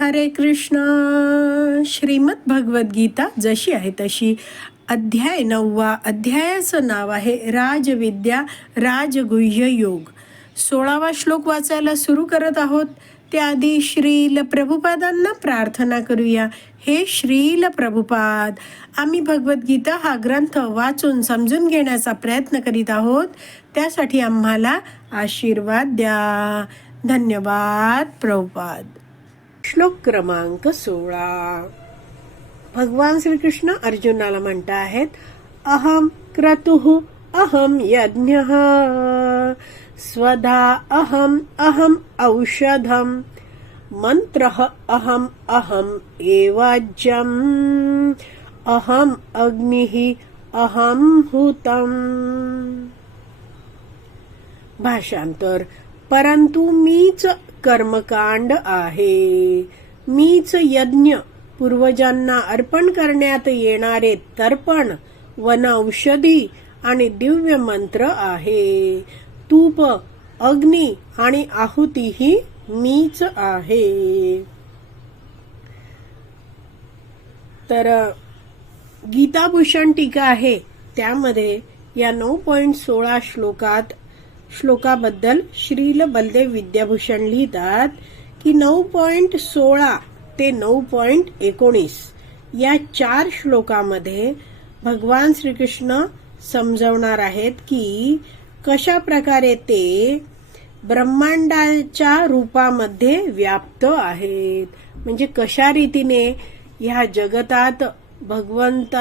हरे कृष्ण. श्रीमद भगवद्गीता जशी आहे तशी. अध्याय नववा अध्यायाचं नाव आहे राजविद्या राजगुह्य योग. सोळावा श्लोक वाचायला सुरू करत आहोत. त्याआधी श्रील प्रभुपादांना प्रार्थना करूया. हे श्रील प्रभुपाद आम्ही भगवद्गीता हा ग्रंथ वाचून समजून घेण्याचा प्रयत्न करीत आहोत. त्यासाठी आम्हाला आशीर्वाद द्या. धन्यवाद प्रभुपाद. श्लोक क्रमांक सोळा. भगवान श्रीकृष्ण अर्जुनाला म्हणता आहेत अहम क्रतुः अहम यज्ञ स्वधा अहम अहम औषधम मंत्र अहम अहम एवाज्यम अहम अग्नि अहम हुतम भाषांतर परंतु मीच कर्मकांड आहे. मीच यज्ञ पूर्वजांना अर्पण करण्यात येणारे तर्पण वनौषधी आणि दिव्य मंत्र आहे. तूप अग्नी आणि आहुतीही मीच आहे. तर गीताभूषण टीका आहे. त्यामध्ये या नऊ पॉइंट सोळा श्लोकात श्लोकाबद्दल श्रील बलदेव विद्याभूषण लिहितात की नऊ पॉइंट सोळा ते नऊ पॉइंट एकोणीस या चार श्लोकामध्ये भगवान श्रीकृष्ण समजवणार आहेत की कशा प्रकारे ते ब्रह्मांडाच्या रूपामध्ये व्याप्त आहेत. म्हणजे कशा रीतीने ह्या जगतात भगवंत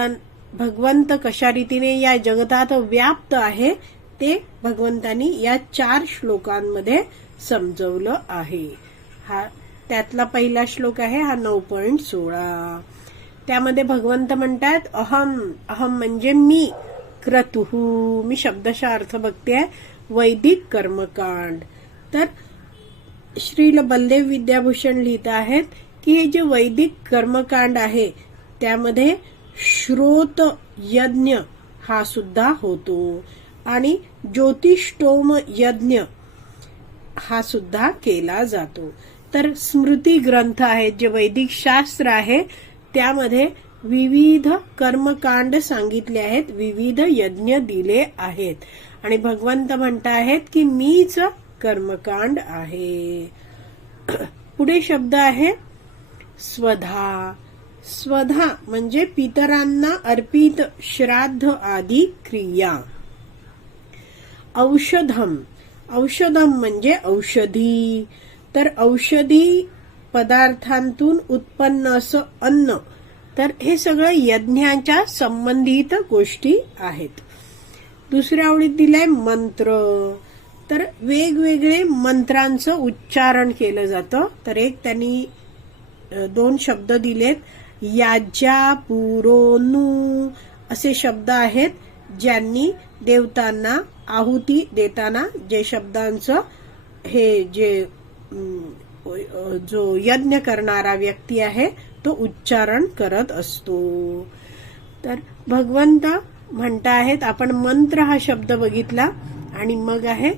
भगवंत कशा रीतीने या जगतात व्याप्त आहे ते भगवंतांनी या चार श्लोकांमध्ये समजवलं आहे. हा त्यातला पहिला श्लोक आहे हा नऊ पॉईंट सोळा. त्यामध्ये भगवंत म्हणतात अहम अहम म्हणजे मी क्रतुहू मी शब्दशा अर्थ बघते वैदिक कर्मकांड. तर श्रील बलदेव विद्याभूषण लिहित आहेत की हे जे वैदिक कर्मकांड आहे त्यामध्ये श्रोत यज्ञ हा सुद्धा होतो. आणि ज्योतिष्टोम यज्ञ हा सुद्धा केला जातो. तर स्मृती ग्रंथ आहेत जे वैदिक शास्त्र आहे त्यामध्ये विविध कर्मकांड सांगितले आहेत विविध यज्ञ दिले आहेत. आणि भगवंत म्हणत आहेत की मीच कर्मकांड आहे. पुढे शब्द आहे स्वधा. स्वधा म्हणजे पितरांना अर्पित श्राद्ध आदी क्रिया. औषधम. औषधम म्हणजे औषधी. तर औषधी पदार्थांतून उत्पन्न असं अन्न. तर हे सगळं यज्ञाच्या संबंधित गोष्टी आहेत. दुसऱ्या आवडीत दिलाय मंत्र. तर वेगवेगळे मंत्रांचं उच्चारण केलं जातं. तर एक त्यांनी दोन शब्द दिलेत. याज्या पुरोनू असे शब्द आहेत ज्यांनी देवतांना आहुती देताना जे शब्दांचं हे जे जो यज्ञ करणारा व्यक्ती आहे तो उच्चारण करत असतो. तर भगवंत म्हणता आहेत आपण मंत्र हा शब्द बघितला आणि मग आहे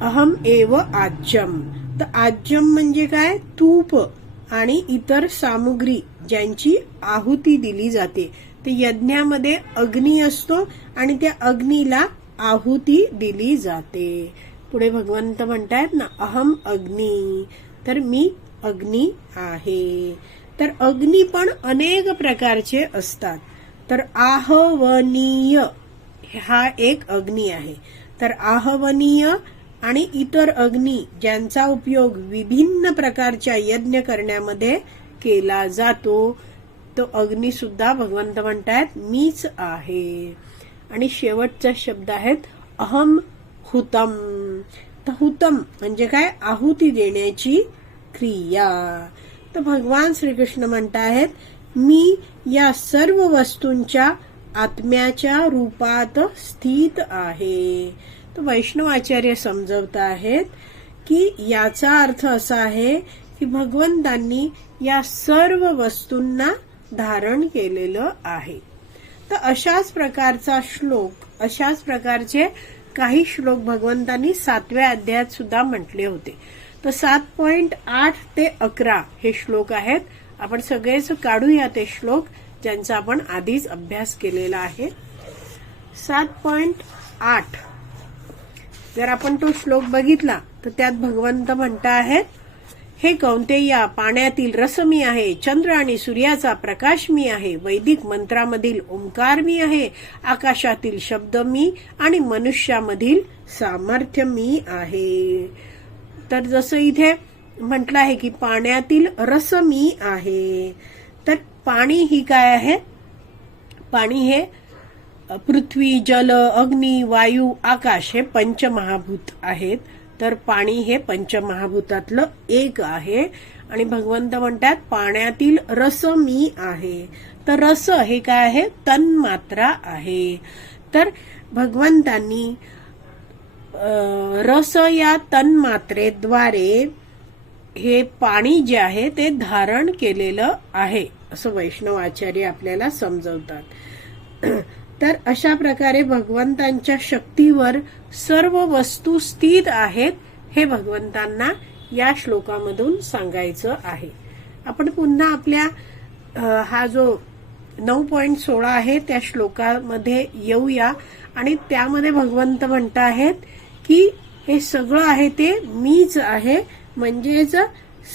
अहम एव आज्यम. तर आज्यम म्हणजे काय? तूप आणि इतर सामुग्री ज्यांची आहुती दिली जाते. ते यज्ञामध्ये अग्नी असतो आणि त्या अग्नीला आहुती दिली जाते. पुढे भगवंत म्हणतायत ना अहम अग्नी. तर मी अग्नी आहे. तर अग्नी पण अनेक प्रकारचे असतात. तर आहवनीय हा एक अग्नी आहे. तर आहवनीय आणि इतर अग्नी ज्यांचा उपयोग विभिन्न प्रकारच्या यज्ञ करण्यामध्ये केला जातो तो अग्नी सुद्धा भगवंत म्हणतायत मीच आहे. आणि शेवटचा शब्द आहेत अहम हुतम. तर हुतम म्हणजे काय? आहुती देण्याची क्रिया. तर भगवान श्रीकृष्ण म्हणत आहेत मी या सर्व वस्तूंच्या आत्म्याच्या रूपात स्थित आहे. तर वैष्णवाचार्य समजवत आहेत की याचा अर्थ असा आहे की भगवंतांनी या सर्व वस्तूंना धारण केलेलं आहे. तर अशाच प्रकारचा श्लोक अशाच प्रकारचे काही श्लोक भगवंतांनी सातव्या अध्यायात सुद्धा म्हटले होते. तर सात पॉइंट आठ ते अकरा हे श्लोक आहेत. आपण सगळेच काढूया ते श्लोक ज्यांचा आपण आधीच अभ्यास केलेला आहे. सात पॉइंट आठ. जर आपण तो श्लोक बघितला तर त्यात भगवंत म्हणता आहेत हे कौंतेया पाण्यातील रस मी आहे चंद्र आणि सूर्याचा प्रकाश मी आहे वैदिक मंत्रामधील ओंकार मी आहे आकाशातील शब्द मी आणि मनुष्यामधील सामर्थ्य मी आहे. तर जसं इथे म्हटलं आहे की पाण्यातील रस मी आहे. तर पाणी ही काय आहे? पाणी हे पृथ्वी जल अग्नी वायू आकाश हे पंचमहाभूत आहेत. तर पाणी हे पंचमहाभूतातलं एक आहे. आणि भगवंत म्हणतात पाण्यातील रस मी आहे. तर रस हे काय आहे? तन्मात्रा आहे. तर भगवंतांनी रस या तन्मात्रेद्वारे हे पाणी जे आहे ते धारण केलेलं आहे असं वैष्णव आचार्य आपल्याला समजवतात. तर अशा प्रकारे भगवंतांच्या शक्तीवर सर्व वस्तू स्थित आहेत हे भगवंतांना या श्लोकामधून सांगायचं आहे. आपण पुन्हा आपल्या हा जो नऊ पॉइंट सोळा आहे त्या श्लोकामध्ये येऊया. आणि त्यामध्ये भगवंत म्हणत आहेत की हे सगळं आहे ते मीच आहे म्हणजेच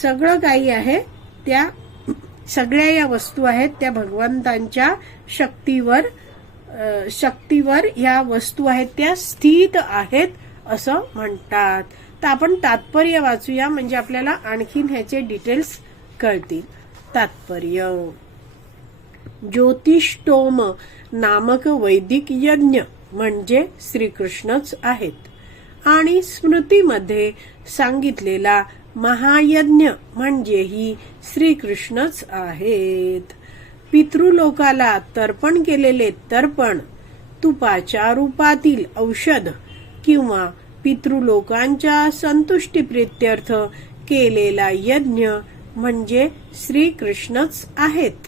सगळं काही आहे त्या सगळ्या या वस्तू आहेत त्या भगवंतांच्या शक्तीवर शक्तीवर या वस्तू आहेत त्या स्थित आहेत असं म्हणतात. तर आपण तात्पर्य वाचूया म्हणजे आपल्याला आणखीन ह्याचे डिटेल्स कळतील. तात्पर्य. ज्योतिष्टोम नामक वैदिक यज्ञ म्हणजे श्रीकृष्णच आहेत. आणि स्मृतीमध्ये सांगितलेला महायज्ञ म्हणजेही श्रीकृष्णच आहेत. पितृलोकाला तर्पण केलेले तर्पण तुपाच्या रूपातील औषध किंवा पितृलोकांच्या संतुष्टीप्रित्यर्थ केलेला यज्ञ म्हणजे श्रीकृष्णच आहेत.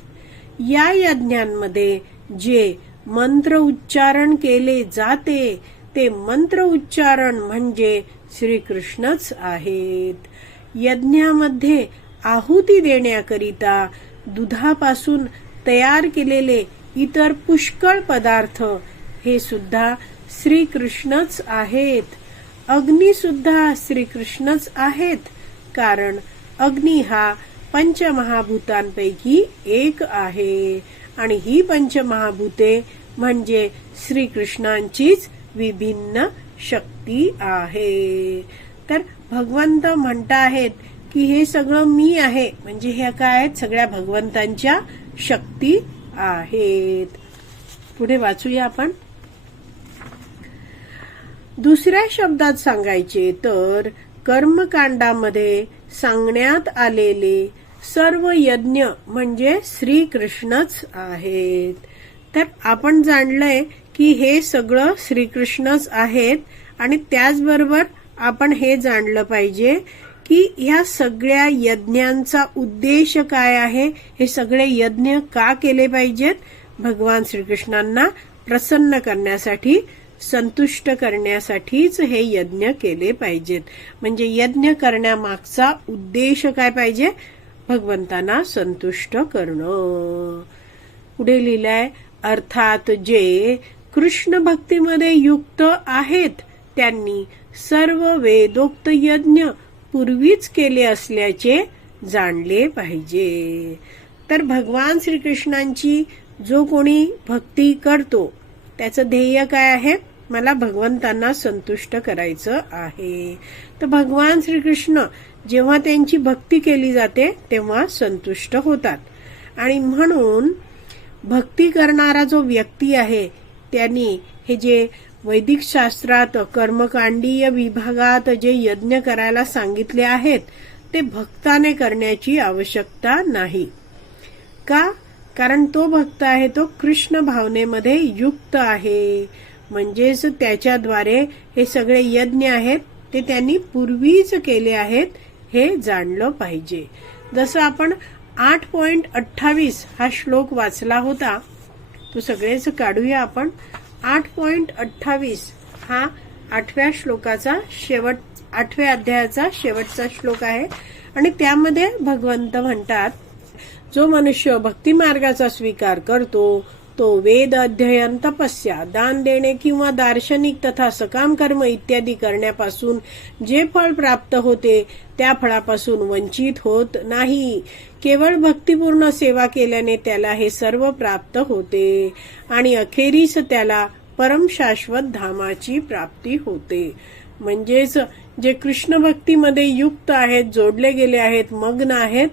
या यज्ञांमध्ये जे मंत्र उच्चारण केले जाते ते मंत्र उच्चारण म्हणजे श्रीकृष्णच आहेत. यज्ञामध्ये आहुती देण्याकरिता दुधापासून तयार केलेले इतर पुष्कळ पदार्थ हे सुद्धा श्रीकृष्णच आहेत. अग्नी सुद्धा श्रीकृष्णच आहेत कारण अग्नी हा पंचमहाभूतांपैकी एक आहे. आणि ही पंचमहाभूते म्हणजे श्रीकृष्णांचीच विभिन्न शक्ती आहे. तर भगवंत म्हणता आहेत की हे सगळं मी आहे. म्हणजे हे काय आहेत सगळ्या भगवंतांच्या शक्ती आहेत. पुढे वाचूया आपण. दुसऱ्या शब्दात सांगायचे तर कर्मकांडामध्ये सांगण्यात आलेले सर्व यज्ञ म्हणजे श्रीकृष्णच आहेत. तर आपण जाणलंय की हे सगळं श्रीकृष्णच आहेत आणि त्याचबरोबर आपण हे जाणलं पाहिजे की ह्या सगळ्या यज्ञांचा उद्देश काय आहे? हे सगळे यज्ञ का केले पाहिजेत? भगवान श्रीकृष्णांना प्रसन्न करण्यासाठी संतुष्ट करण्यासाठीच हे यज्ञ केले पाहिजेत. म्हणजे यज्ञ करण्यामागचा उद्देश काय पाहिजे? भगवंतांना संतुष्ट करणं. पुढे लिहिलंय अर्थात जे कृष्ण भक्तीमध्ये युक्त आहेत त्यांनी सर्व वेदोक्त यज्ञ पूर्वीच केले असल्याचे जाणले पाहिजे. तर भगवान श्रीकृष्णांची जो कोणी भक्ती करतो त्याचं ध्येय काय आहे? मला भगवंतांना संतुष्ट करायचं आहे. तर भगवान श्रीकृष्ण जेव्हा त्यांची भक्ती केली जाते तेव्हा संतुष्ट होतात. आणि म्हणून भक्ती करणारा जो व्यक्ती आहे त्यांनी हे जे वैदिक शास्त्रात कर्मकांडीय विभागात जे यज्ञ करायला सांगितले आहेत ते भक्ताने करण्याची आवश्यकता नाही. का? कारण तो भक्त आहे तो कृष्ण भावनेमध्ये युक्त आहे. म्हणजेच त्याच्याद्वारे हे सगळे यज्ञ आहेत ते त्यांनी पूर्वीच केले आहेत हे जाणलं पाहिजे. जसं आपण आठ पॉइंट अठ्ठावीस हा श्लोक वाचला होता तो सगळेच काढूया आपण. आठ पॉइंट अठ्ठावीस हा आठव्या श्लोकाचा शेवट आठव्या अध्यायाचा शेवटचा श्लोक आहे. आणि त्यामध्ये भगवंत म्हणतात जो मनुष्य भक्ती मार्गाचा स्वीकार करतो तो वेद अध्ययन तपस्या दान देणे किंवा दार्शनिक तथा सकाम कर्म इत्यादी करण्यापासून जे फळ प्राप्त होते त्या फळापासून वंचित होत नाही. केवळ भक्तिपूर्ण सेवा केल्याने त्याला हे सर्व प्राप्त होते आणि अखेरीस त्याला परम शाश्वत धामाची प्राप्ती होते. म्हणजेच जे कृष्ण भक्तीमध्ये युक्त आहेत जोडले गेले आहेत मग्न आहेत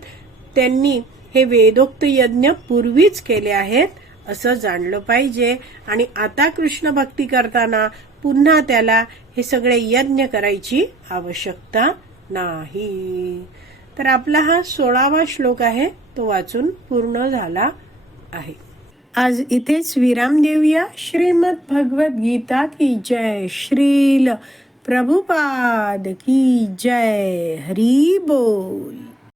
त्यांनी हे वेदोक्त यज्ञ पूर्वीच केले आहेत. असं जाणलं पाहिजे. आणि आता कृष्ण भक्ती करताना पुन्हा त्याला हे सगळे यज्ञ करायची आवश्यकता नाही. तर आपला हा सोळावा श्लोक आहे तो वाचून पूर्ण झाला आहे. आज इथेच विराम देऊया. श्रीमद भगवत गीता की जय श्रील. प्रभुपाद की जय. हरी बोल.